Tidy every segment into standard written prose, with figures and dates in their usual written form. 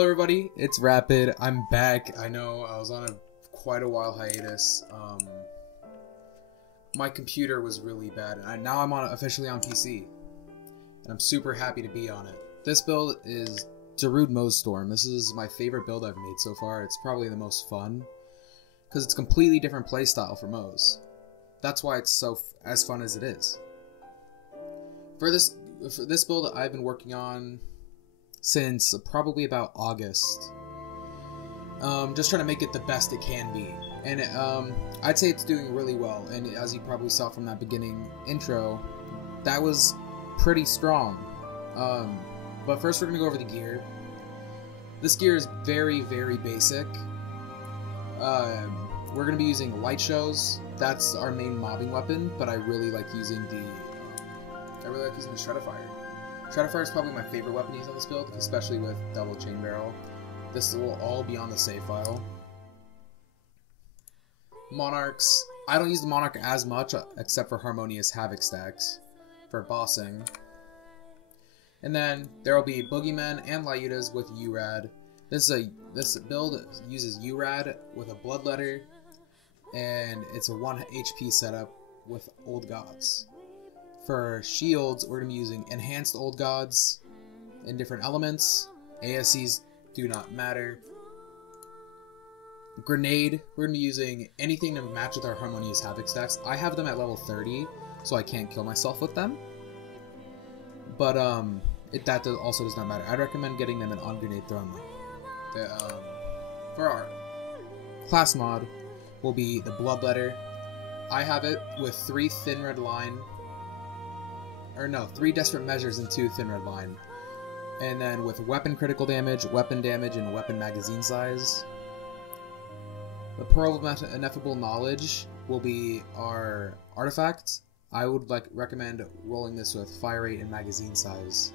Hello everybody, it's Rapid. I'm back. I know I was on quite a while hiatus. My computer was really bad, and now I'm officially on PC, and I'm super happy to be on it. This build is DARUDE MOZESTORM. This is my favorite build I've made so far. It's probably the most fun because it's a completely different playstyle for Moze. That's why it's so as fun as it is. For this build, I've been working on since probably about August. Just trying to make it the best it can be. And I'd say it's doing really well. And as you probably saw from that beginning intro, that was pretty strong. But first we're going to go over the gear. This gear is very, very basic. We're going to be using light shows. That's our main mobbing weapon, but I really like using the Shredifire. Shredifire is probably my favorite weapon to use on this build, especially with double chain barrel. This will all be on the save file. Monarchs. I don't use the Monarch as much, except for Harmonious Havoc stacks for bossing. And then there will be Boogeymen and Lyudas with URAD. This build uses URAD with a Bloodletter, and it's a 1 HP setup with Old Gods. For shields, we're going to be using Enhanced Old Gods in different elements. ASCs do not matter. Grenade, we're going to be using anything to match with our Harmonious Havoc stacks. I have them at level 30, so I can't kill myself with them. But that also does not matter. I'd recommend getting them in on grenade throwing. For our class mod, will be the Bloodletter. I have it with 3 Thin Red Line. Or no, 3 Desperate Measures and 2 Thin Red Line. And then with weapon critical damage, weapon damage, and weapon magazine size. The Pearl of Ineffable Knowledge will be our artifact. I would recommend rolling this with fire rate and magazine size.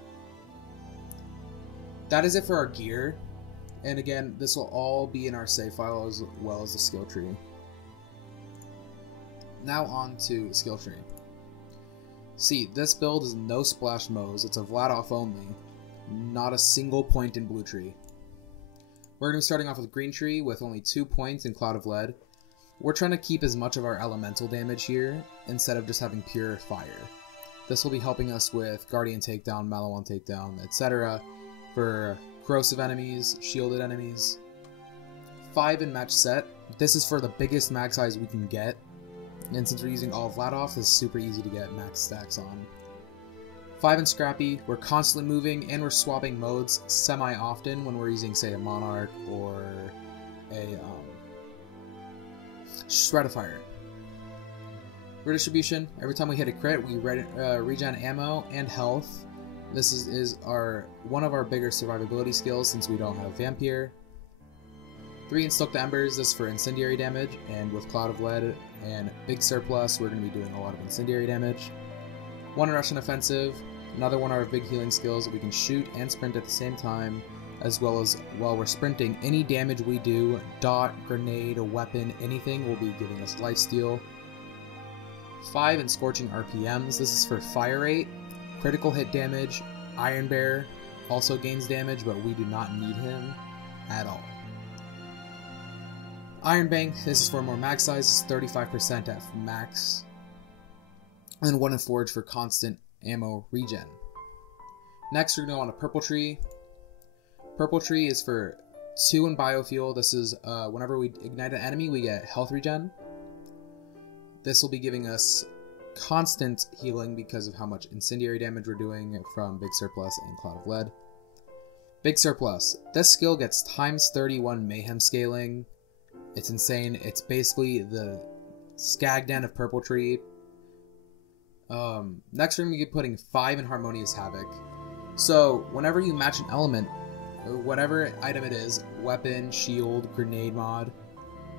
That is it for our gear. And again, this will all be in our save file as well as the skill tree. Now on to skill tree. See, this build is no splash Moze, it's a Vladoff only. Not a single point in blue tree. We're going to be starting off with green tree with only 2 points in Cloud of Lead. We're trying to keep as much of our elemental damage here instead of just having pure fire. This will be helping us with Guardian Takedown, Maliwan Takedown, etc. for corrosive enemies, shielded enemies. 5 in match set. This is for the biggest mag size we can get. And since we're using all Vladoff, this is super easy to get max stacks on. 5 in Scrappy, we're constantly moving and we're swapping modes semi-often when we're using, say, a Monarch or a Shredifire. Redistribution, every time we hit a crit, we regen ammo and health. This is one of our bigger survivability skills since we don't have Vampire. 3 in Stoked Embers, this is for incendiary damage, and with Cloud of Lead and Big Surplus, we're going to be doing a lot of incendiary damage. 1 in Russian Offensive, another one of our big healing skills. We can shoot and sprint at the same time, as well as while we're sprinting, any damage we do, dot, grenade, a weapon, anything will be giving us lifesteal. 5 in Scorching RPMs, this is for fire rate, critical hit damage. Iron Bear also gains damage, but we do not need him at all. Iron Bank, this is for more max size, 35% at max. And then 1 in Forge for constant ammo regen. Next, we're going to go on to Purple Tree. Purple Tree is for 2 in Biofuel. This is whenever we ignite an enemy, we get health regen. This will be giving us constant healing because of how much incendiary damage we're doing from Big Surplus and Cloud of Lead. Big Surplus. This skill gets times 31 Mayhem scaling. It's insane. It's basically the Skagden of Purple Tree. Next we're going to be putting 5 in Harmonious Havoc. So whenever you match an element, or whatever item it is, weapon, shield, grenade mod,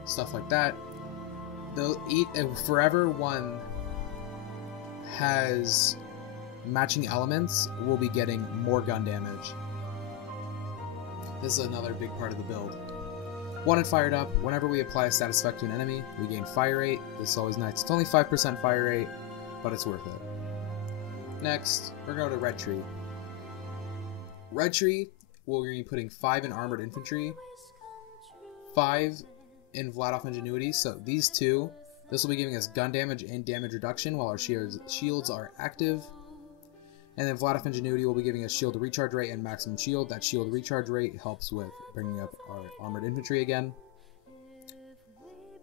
stuff like that, forever one has matching elements, we'll be getting more gun damage. This is another big part of the build. 1 in Fired Up, whenever we apply a status effect to an enemy, we gain fire rate. This is always nice. It's only 5% fire rate, but it's worth it. Next, we're going to go to Red Tree. Red Tree we're going to be putting 5 in Armored Infantry, 5 in Vladoff Ingenuity. So these two, this will be giving us gun damage and damage reduction while our shields are active. And then Vladoff Ingenuity will be giving us shield recharge rate and maximum shield. That shield recharge rate helps with bringing up our Armored Infantry again.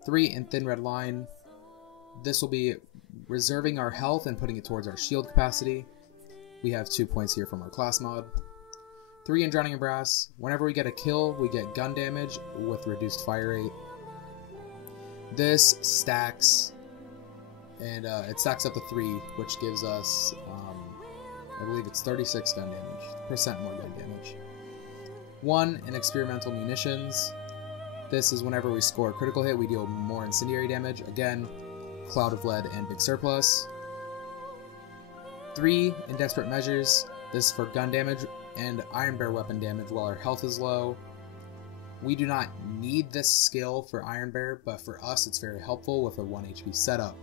3 in Thin Red Line. This will be reserving our health and putting it towards our shield capacity. We have 2 points here from our class mod. 3 in Drowning in Brass. Whenever we get a kill, we get gun damage with reduced fire rate. This stacks, and it stacks up to 3, which gives us, I believe it's 36 gun damage, % more gun damage. 1 in Experimental Munitions. This is whenever we score a critical hit, we deal more incendiary damage. Again, Cloud of Lead and Big Surplus. 3 in Desperate Measures. This is for gun damage and Iron Bear weapon damage while our health is low. We do not need this skill for Iron Bear, but for us it's very helpful with a 1 HP setup.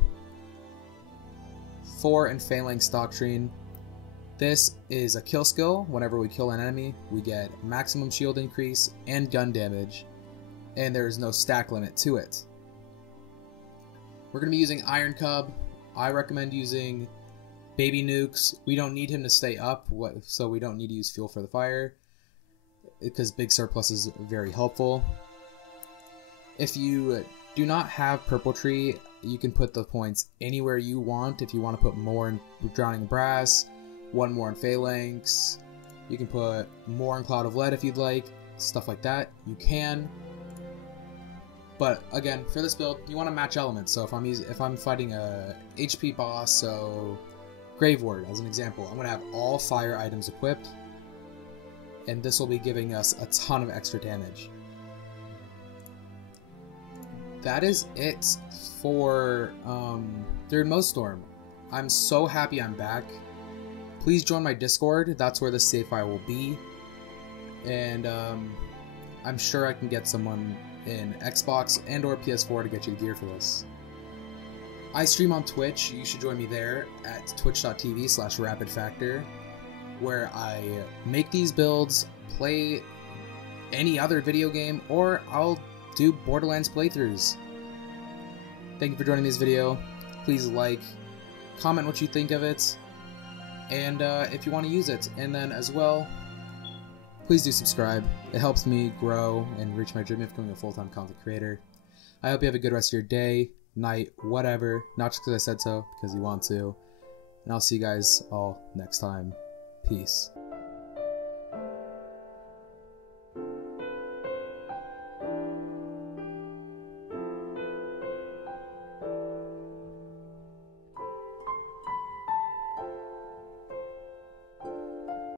4 in Phalanx Doctrine. This is a kill skill. Whenever we kill an enemy, we get maximum shield increase and gun damage, and there is no stack limit to it. We're going to be using Iron Cub. I recommend using Baby Nukes. We don't need him to stay up, so we don't need to use fuel for the fire, because Big Surplus is very helpful. If you do not have Purple Tree, you can put the points anywhere you want. If you want to put more in Drowning Brass, 1 more in Phalanx, you can put more in Cloud of Lead if you'd like, stuff like that, you can. But again, for this build, you want to match elements. So if I'm fighting a HP boss, so Grave Ward as an example, I'm going to have all fire items equipped, and this will be giving us a ton of extra damage. That is it for DARUDE MOZESTORM. I'm so happy I'm back. Please join my Discord. That's where the save file will be, and I'm sure I can get someone in Xbox and or PS4 to get you the gear for this. I stream on Twitch. You should join me there at twitch.tv/rapidfactor, where I make these builds, play any other video game, or I'll do Borderlands playthroughs. Thank you for joining this video. Please like, comment what you think of it, and if you want to use it. And then as well, please do subscribe. It helps me grow and reach my dream of becoming a full-time content creator. I hope you have a good rest of your day, night, whatever. Not just because I said so, because you want to. And I'll see you guys all next time. Peace.